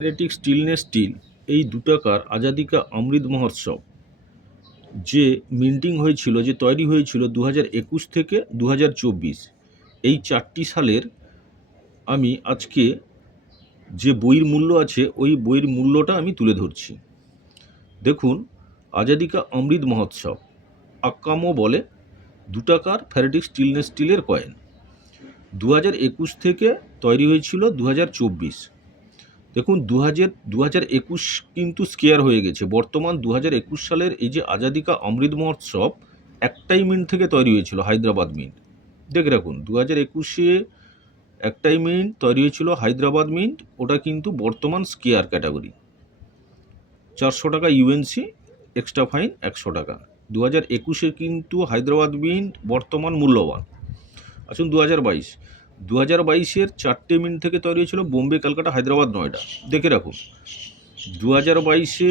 Ferritic stainless steel এই 2 টাকার আজাদি কা অমৃত মহোৎসব যে মিন্টিং হয়েছিল, যে তৈরি হয়েছিল 2021 থেকে 2024, এই 4টি সালের আমি আজকে যে বইয়ের মূল্য আছে ওই বইয়ের মূল্যটা আমি তুলে ধরছি। দেখুন, আজাদি কা অমৃত মহোৎসব আক্কামো বলে 2 টাকার ফেরেটিক স্টেনলেস স্টিলের কয়েন 2021 থেকে তৈরি হয়েছিল 2024। দেখুন, 2021 কিন্তু স্কেয়ার হয়ে গেছে। বর্তমান 2021 সালের এই যে আজাদি কা অমৃত মহোৎসব একটাই মিন্ট থেকে তৈরি হয়েছিল, হায়দ্রাবাদ মিন্ট। দেখে রাখুন, 2021-এ একটাই মিন্ট তৈরি হয়েছিল, হায়দ্রাবাদ মিন্ট। ওটা কিন্তু বর্তমান স্কেয়ার ক্যাটাগরি। 400 টাকা ইউএনসি, এক্সট্রা ফাইন 100 টাকা। 2021-এ কিন্তু হায়দ্রাবাদ মিন্ট বর্তমান মূল্যবান। আসুন 2022-এর 4টে মিন্ট থেকে তৈরি হয়েছিল, বোম্বে, কলকাতা, হায়দ্রাবাদ, নয়ডা। দেখে রাখুন, 2022-এ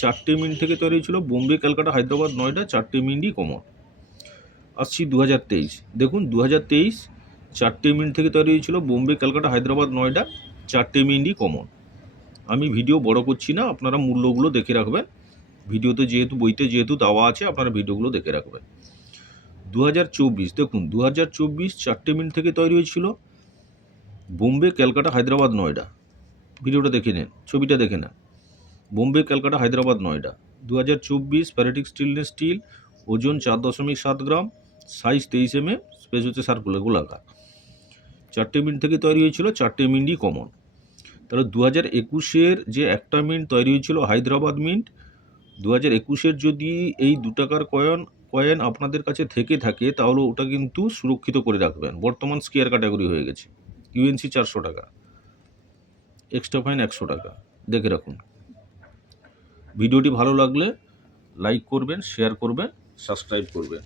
4টে মিন্ট থেকে তৈরি হয়েছিল, বোম্বে, কলকাতা, হায়দ্রাবাদ, নয়ডা, 4টে মিন্টই কমন। আসছি 2023, দেখুন 2023 4টে মিন্ট থেকে তৈরি হয়েছিল, বোম্বে, কলকাতা, হায়দ্রাবাদ, নয়ডা, 4টে মিন্টই কমন। আমি ভিডিও বড় করছি না, আপনারা মূল্যগুলো দেখে রাখবেন। ভিডিওতে যেহেতু, বইতে যেহেতু দেওয়া আছে, আপনারা ভিডিওগুলো দেখে রাখবেন। 2024, দেখুন 2024 4টে মিন্ট থেকে তৈরি হয়েছিল, বোম্বে, কলকাতা, হায়দ্রাবাদ, নয়ডা। ভিডিওটা দেখে নেন, ছবিটা দেখে নেন। Bombay, Kolkata, Hyderabad, Noida. 2024 ferritic stainless steel, ওজন 4.7 গ্রাম, সাইজ 23 mm, স্পেস হচ্ছে সার্কুলার, গোলাকার। 4টে মিন্ট থেকে তৈরি হয়েছিল, 4টে মিন্টই কমন। তাহলে 2021-এর যে একটা মিন্ট তৈরি হয়েছিল, হায়দ্রাবাদ মিন্ট, 2021-এর যদি এই 2 টাকার কয়েন আপনাদের কাছে থেকে থাকে, তাহলে ওটা কিন্তু সুরক্ষিত করে রাখবেন। বর্তমান স্কেয়ার ক্যাটাগরি হয়ে গেছে। ইউএনসি 400 টাকা, এক্সট্রা ফাইন 100 টাকা। দেখে রাখুন। ভিডিওটি ভালো লাগলে লাইক করবেন, শেয়ার করবেন, সাবস্ক্রাইব করবেন।